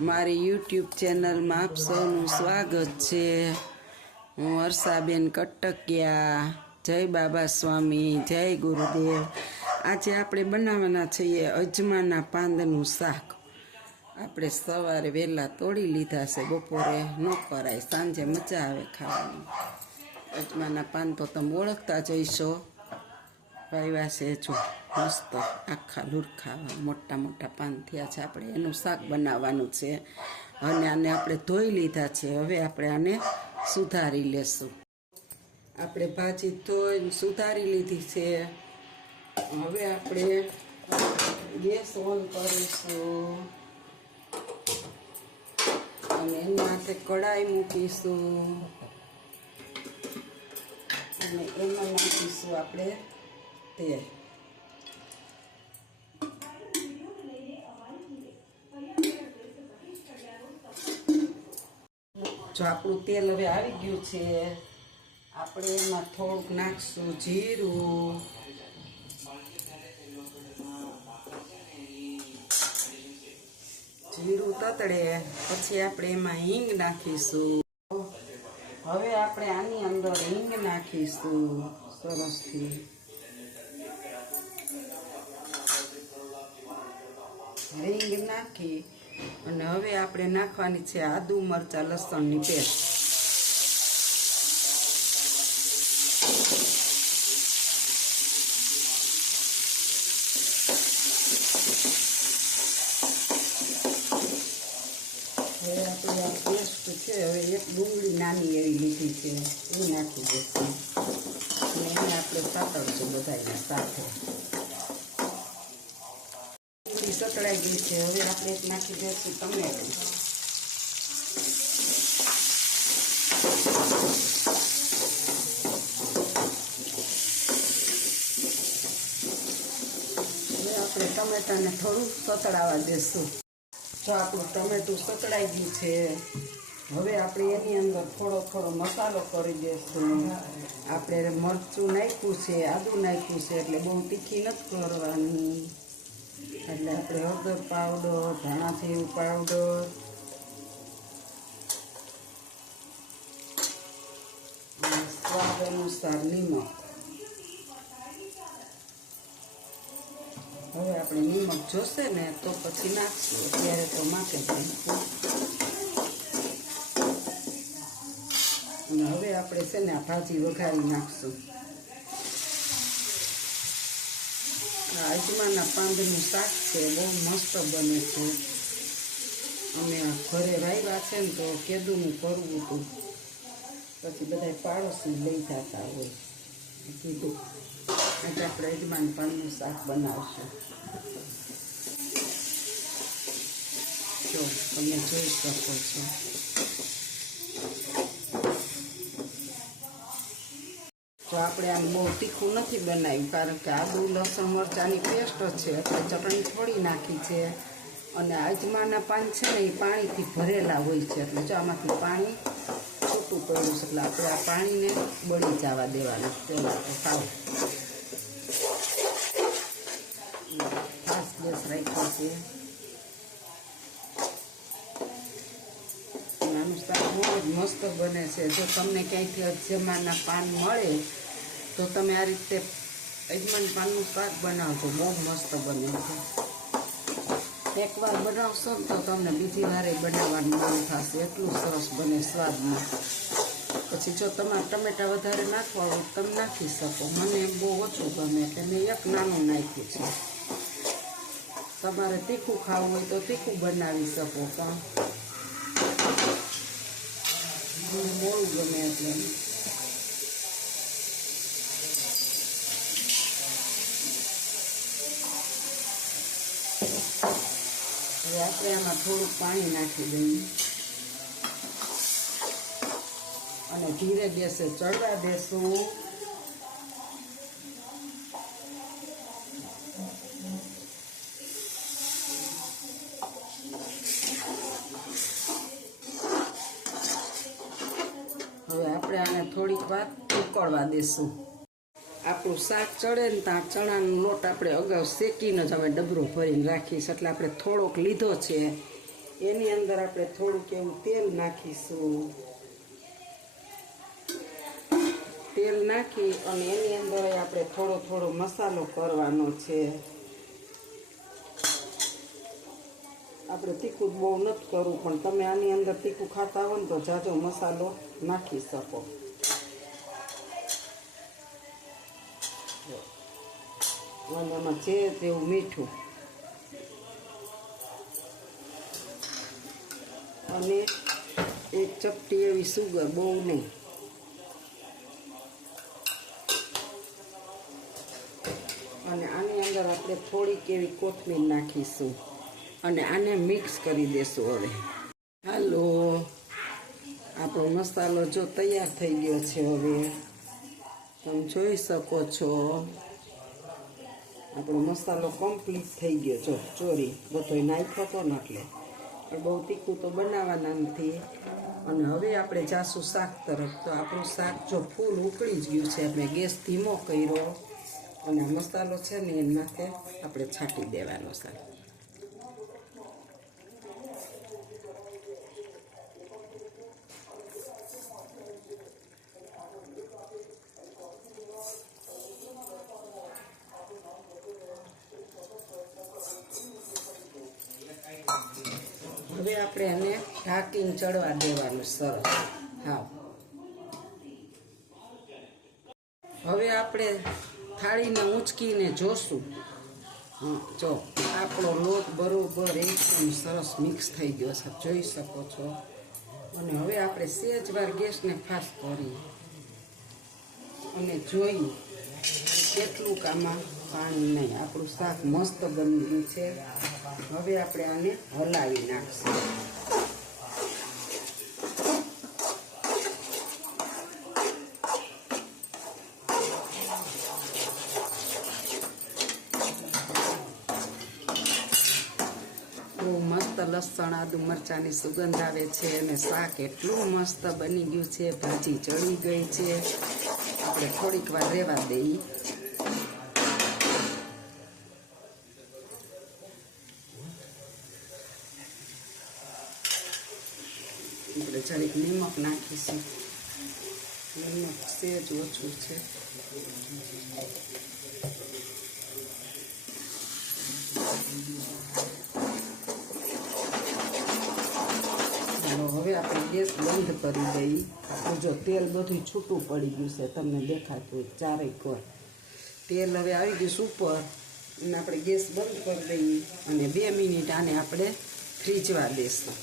મારી યુટ્યુબ ચેનલમાં આપ સૌનું સ્વાગત છે। હું વર્ષાબેન કટકિયા। જય બાબા સ્વામી, જય ગુરુદેવ। આજે આપણે બનાવવાના છીએ અજમાના પાંદનું શાક। આપણે સવારે વહેલા તોડી લીધા છે, બપોરે ન કરાય, સાંજે મજા આવે ખાવાની। અજમાના પાન તો તમે ઓળખતા જ હશો। વાવ્યા છે જો મસ્ત આખા લુરખા મોટા મોટા પાન થયા છે। આપણે એનું શાક બનાવવાનું છે અને આને આપણે ધોઈ લીધા છે। હવે આપણે આને સુધારી લેશું। આપણે ભાજી ધોઈને સુધારી લીધી છે। હવે આપણે ગેસ ઓન કરીશું અને એની માથે કઢાઈ મૂકીશું અને એમાં નાખીશું આપણે તેલ। જો આપણું તેલ હવે આવી ગયું છે, આપણે એમાં થોડુંક નાખશું જીરું, જીરું તતડે પછી આપણે એમાં હિંગ નાખીશું। હવે આપણે આની અંદર હિંગ નાખીશું સરસથી। હિંગ નાખી અને હવે આપણે નાખવાની છે આદુ મરચાં લસણની પેસ્ટ। હવે આપણે આ પેસ્ટ છે, હવે એક ડુંગળી નાની એવી લીધી છે એ નાખી દઈશું અને એને આપણે સાતળશું બધાને સાથે। સતળાઈ ગઈ છે, હવે આપણે એક નાખી દઈશું ટમેટું। હવે આપણે ટમેટાને થોડું સતળાવા દેશું। જો આપણું ટમેટું સતળાઈ ગયું છે, હવે આપણે એની અંદર થોડો થોડો મસાલો કરી દઈશું। આપણે મરચું નાખ્યું છે, આદુ નાખ્યું છે, એટલે બહુ તીખી નથી કરવાની। એટલે આપણે હળદર પાવડર, ધાણા જીરું પાવડર, સ્વાદ અનુસાર નિમક। હવે આપણે નિમક જોશે ને તો પછી નાખશું, અત્યારે તો માથે નાખવું। અને હવે આપણે છે ને આ ભાજી વઘારી નાખશું। અજમાના પાંદનું શાક છે, બહુ મસ્ત બને છે। અમે ઘરે વાવ્યા છે ને તો કેદુનું કરવું હતું, પછી બધા પાડોશી લઈ જતા હોય, કીધું આજે આપણે અજમાના પાનનું શાક બનાવશું। જો તમે જોઈ શકો છો। તો આપણે આમ બહુ તીખું નથી બનાવ્યું, કારણ કે આદુ લસણ મરચાંની પેસ્ટ છે, એટલે ચટણી થોડી નાખી છે। અને અજમાના પાન છે ને એ પાણીથી ભરેલા હોય છે, એટલે જો આમાંથી પાણી છૂટું પડ્યું છે, એટલે આપણે આ પાણીને બળી જવા દેવાનું પહેલાં તો સાવ ફાસ્ટ ગેસ રાખ્યો છે। આનું શાક બહુ જ મસ્ત બને છે। જો તમને ક્યાંયથી અજમાના પાન મળે તો તમે આ રીતે અજમાના પાનનું શાક બનાવજો, બહુ મસ્ત બને છે। એકવાર બનાવશો ને તો તમને બીજી વારે બનાવવાનું મન થશે, એટલું સરસ બને સ્વાદમાં। પછી જો તમારે ટમેટા વધારે નાખવા હોય તમે નાખી શકો, મને બહુ ઓછું ગમે એટલે મેં એક નાનું નાખ્યું છે। તમારે તીખું ખાવું હોય તો તીખું બનાવી શકો, પણ મોડું ગમે એટલે। હવે આપણે આમાં થોડુંક પાણી નાખી દઈએ અને ધીરે ગેસે ચડવા દેશું। હવે આપણે આને થોડીક વાર ઉકળવા દેશું। આપણું શાક ચડે ને ત્યાં ચણાનો લોટ આપણે અગાઉ શેકીને જ હવે ડબરો ભરીને રાખીશ, એટલે આપણે થોડોક લીધો છે એની અંદર આપણે થોડુંક એવું તેલ નાખીશું. તેલ નાખી અને એની અંદર આપણે થોડો થોડો મસાલો કરવાનો છે. આપણે તીખું બહુ નથી કરવું, પણ તમે આની અંદર તીખું ખાતા હો ને તો જાજો મસાલો નાખી શકો. અને એમાં જે તેવું મીઠું અને એક ચપટી એવી સુગર, બહુ નહીં. અને આની અંદર આપણે થોડીક એવી કોથમીર નાખીશું અને આને મિક્સ કરી દેશું. હવે હાલો, આપણો મસાલો જો તૈયાર થઈ ગયો છે. હવે તમે જોઈ શકો છો આપણો મસાલો કમ્પ્લીટ થઈ ગયો. જો ચોરી બધોય નાખ્યો હતો ને એટલે બહુ તીખું તો બનાવવાના નથી. અને હવે આપણે જાશું શાક તરફ. તો આપણું શાક જો ફૂલ ઉકળી જ ગયું છે. આપણે ગેસ ધીમો કર્યો અને મસાલો છે ને એના માથે આપણે છાંટી દેવાનો શાક. હવે આપણે એને ઢાંકીને ચડવા દેવાનું સરસ. હા, હવે આપણે થાળીને ઊંચકીને જોશું. જો આપણો લોટ બરોબર એકદમ સરસ મિક્સ થઈ ગયો છે, જોઈ શકો છો. અને હવે આપણે સહેજ વાર ગેસને ફાસ્ટ કરી અને જોઈ કેટલું આમાં પાણી નહીં. આપણું શાક મસ્ત બની ગયું છે. હવે આપણે આને હલાવી નાખશું. બહુ મસ્ત લસણ આદુ મરચાંની સુગંધ આવે છે અને શાક એટલું મસ્ત બની ગયું છે. ભાજી ચડી ગઈ છે. આપણે થોડીક વાર રહેવા દઈએ. આપણે જરીક નિમક નાખીશું. નિમક સહેજ ઓછું છે. હવે આપણે ગેસ બંધ કરી દઈએ. જો તેલ બધું છૂટું પડી ગયું છે, તમને દેખાતું હોય ચારેય કોર તેલ હવે આવી ગયું ઉપર. અને આપણે ગેસ બંધ કરી દઈએ અને 2 મિનિટ આને આપણે ફ્રીજવા દઈશું.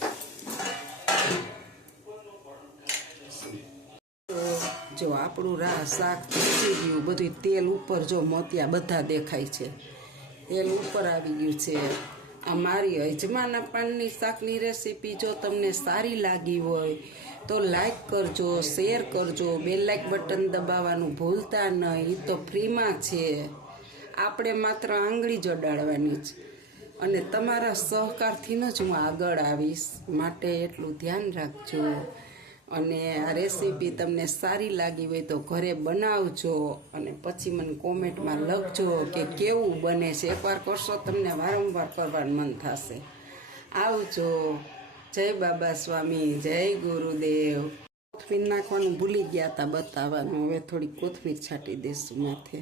જો આપણું શાક થઈ ગયું, બધું તેલ ઉપર જો મોતિયા બધા દેખાય છે. તેલ ઉપર આવી ગયું છે. આ મારી અજમાના પાનની શાકની રેસીપી જો તમને સારી લાગી હોય તો લાઈક કરજો, શેર કરજો, બેલ લાઈક બટન દબાવવાનું ભૂલતા નહીં. તો ફ્રીમાં છે. આપણે માત્ર આંગળી જડાડવાની જ. અને તમારા સહકારથી જ હું આગળ આવીશ, માટે એટલું ધ્યાન રાખજો. અને આ રેસીપી તમને સારી લાગી હોય તો ઘરે બનાવજો અને પછી મને કોમેન્ટમાં લખજો કે કેવું બને છે. એકવાર કરશો તમને વારંવાર કરવાનું મન થશે. આવજો. જય બાબા સ્વામી, જય ગુરુદેવ. કોથમીર નાખવાનું ભૂલી ગયા હતા બતાવવાનું. હવે થોડી કોથમીર છાંટી દઈશું માથે.